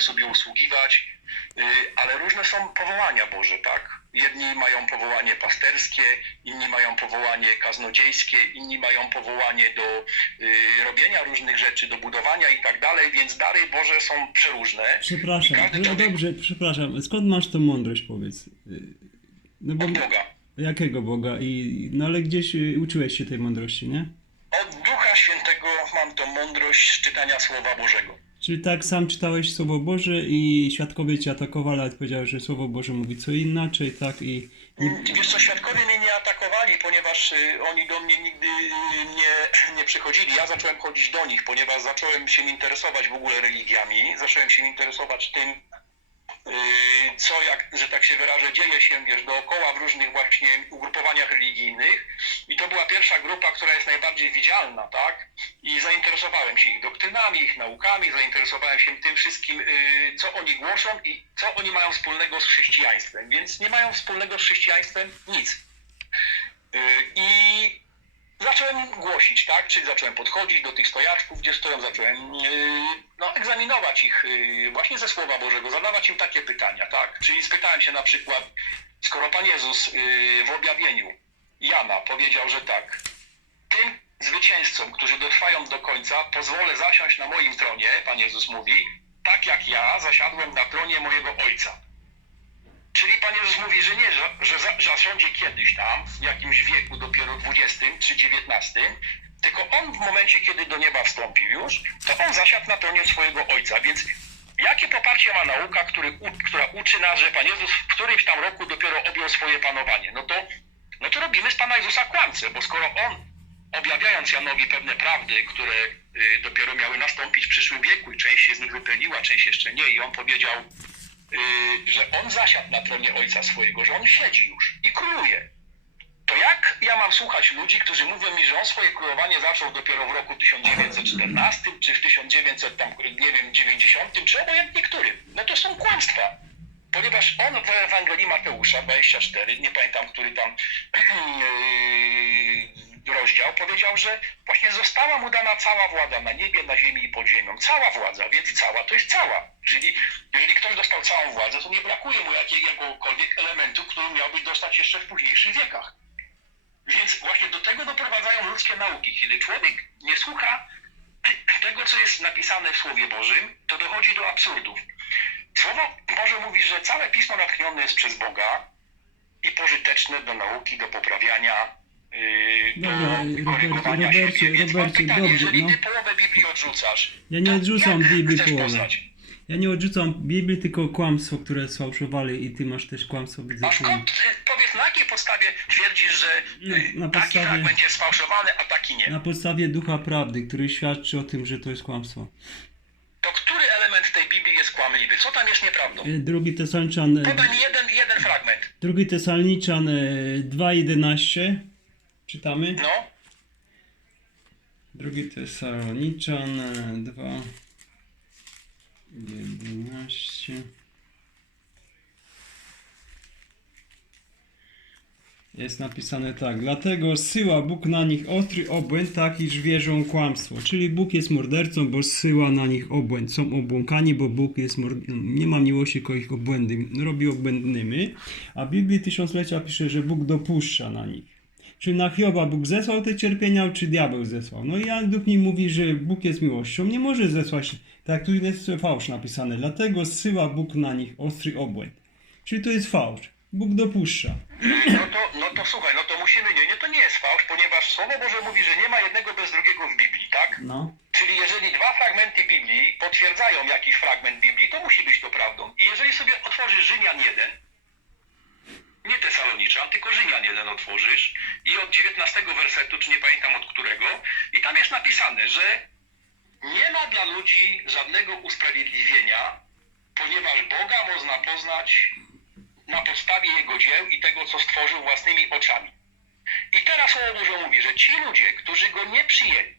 sobie usługiwać, y, ale różne są powołania Boże, tak? Jedni mają powołanie pasterskie, inni mają powołanie kaznodziejskie, inni mają powołanie do y, robienia różnych rzeczy, do budowania i tak dalej, więc dary Boże są przeróżne. Przepraszam, no człowiek dobrze, przepraszam. Skąd masz tą mądrość, powiedz? Y, No bo od Boga. jakiego Boga? I, no ale gdzieś uczyłeś się tej mądrości, nie? Od Ducha Świętego mam tą mądrość z czytania Słowa Bożego. Czyli tak sam czytałeś Słowo Boże i świadkowie cię atakowali, ale powiedziałeś, że Słowo Boże mówi co inaczej, tak? I, Mm, Wiesz co, świadkowie mnie nie atakowali, ponieważ y, oni do mnie nigdy y, nie, nie przychodzili. Ja zacząłem chodzić do nich, ponieważ zacząłem się interesować w ogóle religiami, zacząłem się interesować tym, co, jak, że tak się wyrażę, dzieje się, wiesz, dookoła w różnych właśnie ugrupowaniach religijnych. I to była pierwsza grupa, która jest najbardziej widzialna, tak? I zainteresowałem się ich doktrynami, ich naukami, zainteresowałem się tym wszystkim, y, co oni głoszą i co oni mają wspólnego z chrześcijaństwem. Więc nie mają wspólnego z chrześcijaństwem nic. Y, I zacząłem głosić, tak? Czyli zacząłem podchodzić do tych stojaczków, gdzie stoją, zacząłem yy, no, egzaminować ich yy, właśnie ze Słowa Bożego, zadawać im takie pytania, tak? Czyli spytałem się na przykład, skoro Pan Jezus yy, w objawieniu Jana powiedział, że tak, tym zwycięzcom, którzy dotrwają do końca, pozwolę zasiąść na moim tronie, Pan Jezus mówi, tak jak ja zasiadłem na tronie mojego Ojca. Czyli Pan Jezus mówi, że nie, że, że za- zasiądzie kiedyś tam, w jakimś wieku, dopiero 20 czy 19, tylko On w momencie, kiedy do nieba wstąpił już, to On zasiadł na tronie swojego Ojca. Więc jakie poparcie ma nauka, który, która uczy nas, że Pan Jezus w którymś tam roku dopiero objął swoje panowanie? No to, no to robimy z Pana Jezusa kłamcę, bo skoro On, objawiając Janowi pewne prawdy, które y, dopiero miały nastąpić w przyszłym wieku i część się z nich wypełniła, część jeszcze nie, i On powiedział, że on zasiadł na tronie ojca swojego, że on siedzi już i króluje. To jak ja mam słuchać ludzi, którzy mówią mi, że on swoje królowanie zaczął dopiero w roku 1914, czy w 1900, tam, nie wiem, 90, czy obojętnie którym? No to są kłamstwa. Ponieważ on w Ewangelii Mateusza 24, nie pamiętam, który tam yy, rozdział, powiedział, że właśnie została mu dana cała władza na niebie, na ziemi i pod ziemią. Cała władza, więc cała to jest cała. Czyli jeżeli ktoś dostał całą władzę, to nie brakuje mu jakiegokolwiek elementu, który miałby dostać jeszcze w późniejszych wiekach. Więc właśnie do tego doprowadzają ludzkie nauki. Kiedy człowiek nie słucha tego, co jest napisane w Słowie Bożym, to dochodzi do absurdów. Słowo Boże mówi, że całe pismo natchnione jest przez Boga i pożyteczne do nauki, do poprawiania, Dobra, korygowania Robercie, siebie. Więc mam Robercie, pytanie, dobrze, jeżeli no. ty połowę Biblii odrzucasz, Ja nie to odrzucam jak Biblii chcesz poznać? Ja nie odrzucam Biblii, tylko kłamstwo, które sfałszowali i ty masz też kłamstwo widzę. A skąd, y, powiedz, na jakiej podstawie twierdzisz, że No, y, na taki podstawie- fragment jest sfałszowany, a taki nie? Na podstawie ducha prawdy, który świadczy o tym, że to jest kłamstwo. To który element tej Biblii jest kłamliwy? Co tam jest nieprawdą? E, Drugi Tesalniczan, e, Podaj mi jeden, jeden fragment. drugi Tesalniczan e, 2.11 czytamy. No, Drugi Tesaloniczan e, 2 11 Jest napisane tak. Dlatego zsyła Bóg na nich ostry obłęd, tak iż wierzą kłamstwo. Czyli Bóg jest mordercą, bo zsyła na nich obłęd. Są obłąkani, bo Bóg jest mord... nie ma miłości, tylko ich obłędy robi obłędnymi. A w Biblii Tysiąclecia pisze, że Bóg dopuszcza na nich. Czy na Hioba Bóg zesłał te cierpienia, czy diabeł zesłał? No i jak Duch mi mówi, że Bóg jest miłością, nie może zesłać, tak tu jest fałsz napisane. Dlatego zsyła Bóg na nich ostry obłęd. Czyli to jest fałsz. Bóg dopuszcza. no to, no to słuchaj, no to musimy, nie, nie, to nie jest fałsz, ponieważ Słowo Boże mówi, że nie ma jednego bez drugiego w Biblii, tak? No. Czyli jeżeli dwa fragmenty Biblii potwierdzają jakiś fragment Biblii, to musi być to prawdą. I jeżeli sobie otworzysz Rzymian 1, nie Tesaloniczan, tylko Rzymian 1 otworzysz i od 19 wersetu, czy nie pamiętam od którego, i tam jest napisane, że nie ma dla ludzi żadnego usprawiedliwienia, ponieważ Boga można poznać na podstawie Jego dzieł i tego, co stworzył własnymi oczami. I teraz Słowo Boże mówi, że ci ludzie, którzy Go nie przyjęli,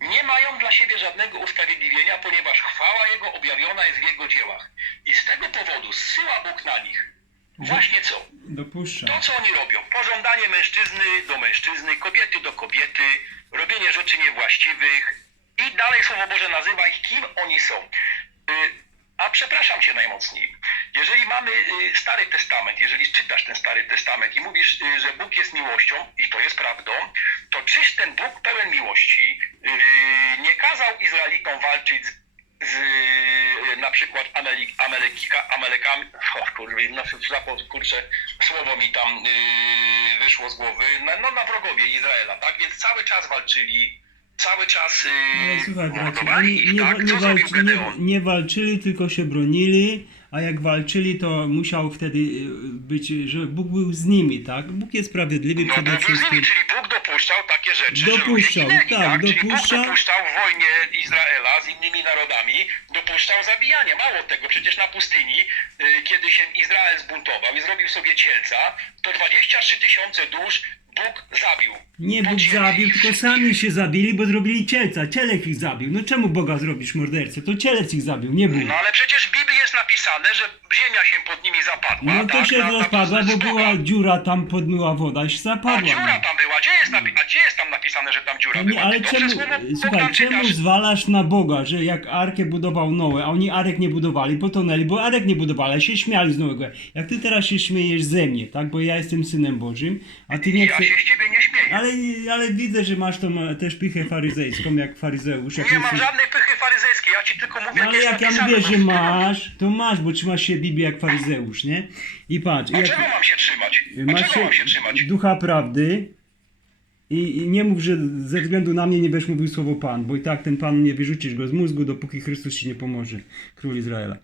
nie mają dla siebie żadnego usprawiedliwienia, ponieważ chwała Jego objawiona jest w Jego dziełach. I z tego powodu zsyła Bóg na nich właśnie co? Dopuszcza. To, co oni robią. Pożądanie mężczyzny do mężczyzny, kobiety do kobiety, robienie rzeczy niewłaściwych i dalej Słowo Boże nazywa ich, kim oni są. Y, A przepraszam cię najmocniej. Jeżeli mamy y, Stary Testament, jeżeli czytasz ten Stary Testament i mówisz, y, że Bóg jest miłością, i to jest prawdą, to czyż ten Bóg pełen miłości nie kazał Izraelitom walczyć z, z na przykład Amelik, Amelekika, Amelekami, o kurwa, no, kurczę, słowo mi tam y, wyszło z głowy, no, no na wrogowie Izraela, tak? Więc cały czas walczyli, cały czas y, Ale słuchaj, mordowali ich, nie, tak? nie, walczy, nie, nie walczyli, tylko się bronili, a jak walczyli, to musiał wtedy y, być, że Bóg był z nimi, tak? Bóg jest sprawiedliwy No przede Bóg był z wszystkim. nimi, czyli Bóg dopuszczał takie rzeczy, Dopuszczał, że ginęli, tak, tak? Czyli. Bóg dopuszczał w wojnie Izraela z innymi narodami, dopuszczał zabijanie. Mało tego, przecież na pustyni, y, kiedy się Izrael zbuntował i zrobił sobie cielca, to 23 tysiące dusz Bóg zabił. Nie Bóg zabił, ich tylko sami się zabili, bo zrobili cielca. Cielek ich zabił. No czemu Boga zrobisz mordercę? To cielec ich zabił, nie Bóg. No ale przecież w Biblii jest napisane, że ziemia się pod nimi zapadła. No to tak? się Na- na- rozpadła, z bo Boga. była dziura, tam podmyła woda i się A zapadła. dziura no. tam była, gdzie jest, napi- a gdzie jest tam napisane, że tam dziura No nie, była? ale Ty czemu, słowo słuchaj, czemu czytasz? zwalasz na Boga, że jak Arkę budował Noe, a oni Arek nie budowali, potonęli, bo Arek nie budowali, a się śmiali z Noego. Jak ty teraz się śmiejesz ze mnie, tak, bo ja jestem synem Bożym, a ty nie Ja się z ciebie nie śmieję. Ale, ale widzę, że masz tą e, też pychę faryzejską, jak faryzeusz. Jak Nie mam żadnej pychy faryzejskiej, ja ci tylko mówię, No, ale jak ja mówię, że masz, to masz, bo trzymasz się Biblii jak faryzeusz, nie? I patrz, A jak czego mam się trzymać? A masz czego mam się trzymać? ducha prawdy i, i nie mów, że ze względu na mnie nie będziesz mówił słowo Pan, bo i tak ten Pan nie wyrzucisz go z mózgu, dopóki Chrystus ci nie pomoże, król Izraela.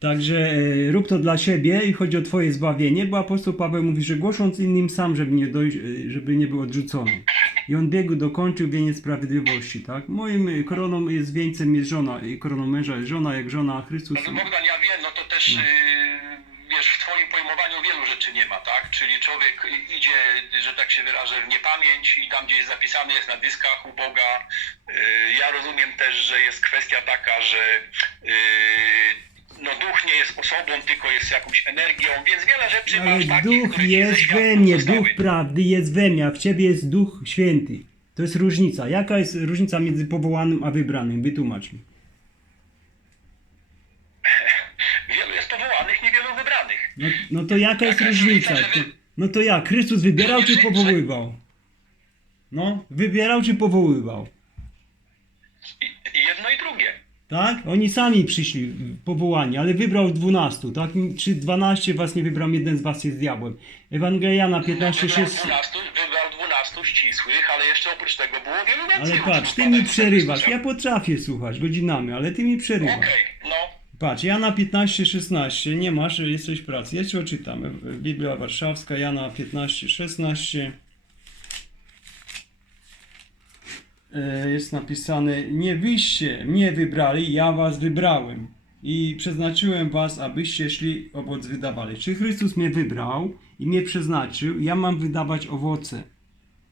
Także e, rób to dla siebie i chodzi o twoje zbawienie, bo apostoł Paweł mówi, że głosząc innym sam, żeby nie, dojść, e, żeby nie był odrzucony. I on biegu dokończył wieniec sprawiedliwości, tak? Moim e, koroną jest wieńcem jest żona, i koroną męża jest żona, jak żona Chrystus. No to Bogdan, ja wiem, no to też yy, wiesz, w twoim pojmowaniu wielu rzeczy nie ma, tak? Czyli człowiek idzie, że tak się wyrażę, w niepamięć i tam gdzieś zapisany jest na dyskach u Boga. Yy, ja rozumiem też, że jest kwestia taka, że yy, no duch nie jest osobą, tylko jest jakąś energią, więc wiele rzeczy Ale masz takich, duch które ci ze jest świata we mnie, zostały. duch prawdy jest we mnie, a w ciebie jest duch święty. To jest różnica. Jaka jest różnica między powołanym a wybranym? Wytłumacz mi. Wielu jest powołanych, niewielu wybranych. No, no to jaka jest różnica? różnica, że wy- No to jak? Chrystus wybierał czy powoływał? No, wybierał czy powoływał? I, i jedno i drugie. Tak? Oni sami przyszli powołani, ale wybrał 12, tak? Czy 12 was nie wybrał, jeden z was jest diabłem. Ewangeliana 15, wybrał 6... 12, wybrał 12 ścisłych, ale jeszcze oprócz tego było wielu więcej. Ale patrz, ty mi przerywasz. Ja potrafię słuchać godzinami, ale ty mi przerywasz. Okej, no. Patrz, Jana 15, 16, nie masz, jesteś w pracy. Ja ci odczytam. Biblia Warszawska, Jana 15, 16. E, Jest napisane, nie wyście mnie wybrali, ja was wybrałem. I przeznaczyłem was, abyście szli owoc wydawali. Czy Chrystus mnie wybrał i mnie przeznaczył, ja mam wydawać owoce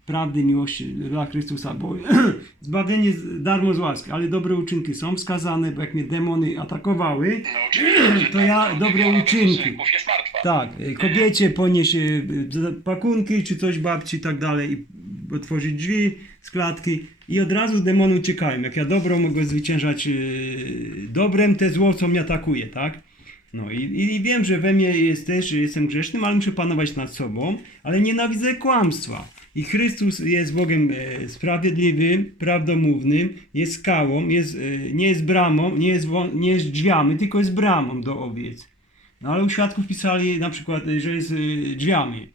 prawdy miłości dla Chrystusa, bo zbawienie darmo z łaski, ale dobre uczynki są wskazane, bo jak mnie demony atakowały, To ja dobre uczynki. Tak, y, kobiecie ponieść y, y, pakunki czy coś babci i tak dalej i otworzyć drzwi z klatki i od razu demony uciekają. Jak ja dobro mogę zwyciężać y, dobrem, te zło co mnie atakuje, tak? No i, i wiem, że we mnie jest też, jestem grzesznym, ale muszę panować nad sobą, ale nienawidzę kłamstwa. I Chrystus jest Bogiem e, sprawiedliwym, prawdomównym, jest skałą, jest, e, nie jest bramą, nie jest, nie jest drzwiami, tylko jest bramą do owiec. No ale u świadków pisali na przykład, że jest e, drzwiami.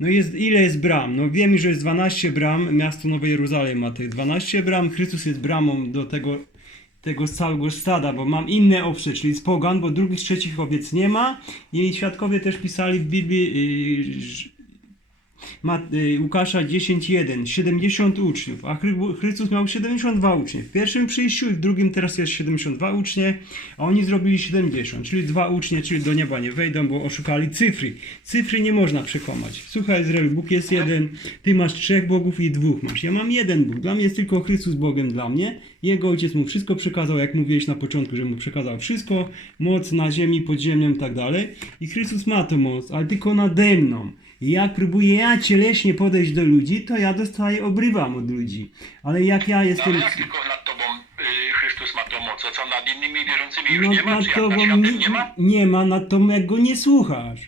No jest, ile jest bram? No wiemy, że jest 12 bram, miasto Nowe Jeruzalem ma tych 12 bram, Chrystus jest bramą do tego, tego całego stada, bo mam inne owce, czyli z pogan, bo drugich, trzecich owiec nie ma. I świadkowie też pisali w Biblii, y, ż- ma, y, Łukasza 10.1, 70 uczniów, a Chry- Chrystus miał 72 uczniów. W pierwszym przyjściu i w drugim teraz jest 72 ucznie, a oni zrobili 70, czyli dwa ucznie, czyli do nieba nie wejdą, bo oszukali cyfry. Cyfry nie można przekłamać. Słuchaj Izrael, Bóg jest jeden, ty masz trzech bogów i dwóch masz. Ja mam jeden Bóg, dla mnie jest tylko Chrystus Bogiem dla mnie. Jego ojciec mu wszystko przekazał, jak mówiłeś na początku, że mu przekazał wszystko, moc na ziemi, pod ziemią i tak dalej. I Chrystus ma tę moc, ale tylko nade mną. Jak próbuję ja cieleśnie podejść do ludzi, to ja dostaję, obrywam od ludzi. Ale jak ja jestem... ale jak tylko nad tobą y, Chrystus ma tą moc? co, co nad innymi wierzącymi już No nie ma, nad czy jak nad tobą nie, nie ma? nie ma, nad tobą jak go nie słuchasz.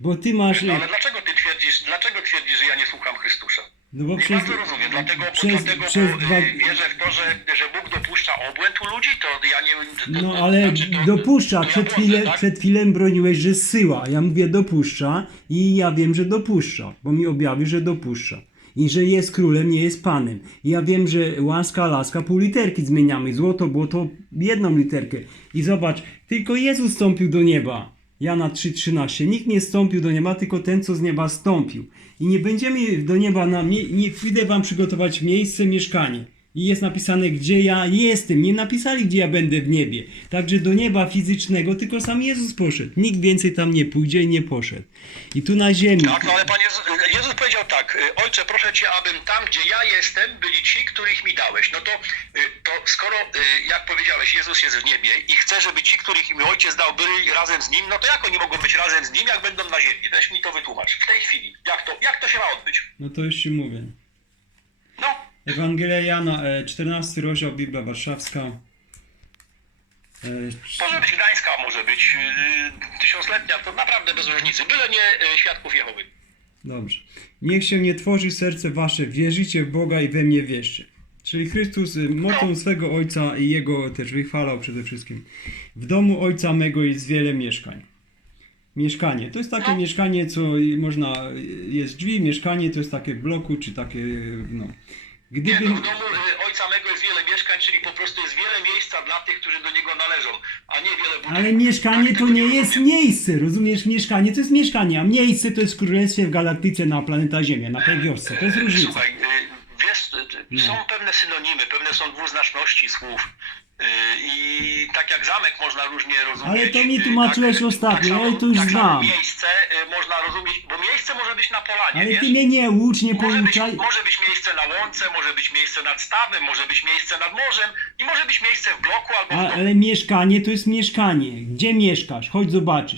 Bo ty masz... No ale dlaczego ty twierdzisz, dlaczego twierdzisz, że ja nie słucham Chrystusa? No bo przez, bardzo rozumiem, dlatego, przez, dlatego przez dwa... y, wierzę w to, że, że Bóg dopuszcza obłęd u ludzi, to ja nie... To, No ale znaczy, to- dopuszcza, ja przed, błądzę, chwilę, tak? przed chwilą broniłeś, że zsyła. Ja mówię dopuszcza i ja wiem, że dopuszcza, bo mi objawił, że dopuszcza. I że jest królem, nie jest panem. I ja wiem, że łaska, laska, pół literki zmieniamy. Złoto, błoto, jedną literkę. I zobacz, tylko Jezus stąpił do nieba. Jana 3,13. Nikt nie stąpił do nieba, tylko ten, co z nieba stąpił. I nie będziemy do nieba, na, nie, nie idę wam przygotować miejsce, mieszkanie. I jest napisane, gdzie ja jestem. Nie napisali, gdzie ja będę w niebie. Także do nieba fizycznego tylko sam Jezus poszedł. Nikt więcej tam nie pójdzie i nie poszedł. I tu na ziemi. Tak, no ale Pan Jezus, Jezus powiedział tak, y, Ojcze, proszę Cię, abym tam, gdzie ja jestem, byli ci, których mi dałeś. No to, y, to skoro, y, jak powiedziałeś, Jezus jest w niebie i chce, żeby ci, których mi Ojciec dał, byli razem z Nim, no to jak oni mogą być razem z Nim, jak będą na ziemi? Weź mi to wytłumacz, w tej chwili. Jak to, jak to się ma odbyć? No to już ci mówię. No, Ewangelia Jana, e, 14 rozdział, Biblia Warszawska. E, może być Gdańska, może być y, tysiącletnia, to naprawdę bez różnicy, byle nie świadków Jehowy. Dobrze. Niech się nie tworzy serce wasze, wierzycie w Boga i we mnie wierzcie. Czyli Chrystus mocą swego Ojca i Jego też wychwalał przede wszystkim. W domu Ojca mego jest wiele mieszkań. Mieszkanie. To jest takie No. mieszkanie, co można, jest drzwi, mieszkanie to jest takie w bloku, czy takie, y, no. Nie, Gdyby, no w domu y, Ojca mego jest wiele mieszkań, czyli po prostu jest wiele miejsca dla tych, którzy do Niego należą, a nie wiele budynków. ale mieszkanie Tak to nie jest rozumiem. miejsce, rozumiesz? Mieszkanie to jest mieszkanie, a miejsce to jest w królestwie, w galaktyce, na planeta Ziemia, na tej wiosce. To jest różnica. Słuchaj, y, wiesz, są pewne synonimy, pewne są dwuznaczności słów. Y, I tak jak zamek można różnie rozumieć. Ale to mi y, tłumaczyłeś tak, ostatnio, tak ja to już tak znam. miejsce y, można rozumieć, bo miejsce może być na polanie, Ale wiesz? ty mnie nie ucz, nie Może być, może być miejsce na łące, może być miejsce nad stawem, może być miejsce nad morzem i może być miejsce w bloku albo w A, domu. ale mieszkanie to jest mieszkanie. Gdzie mieszkasz? Chodź zobaczysz.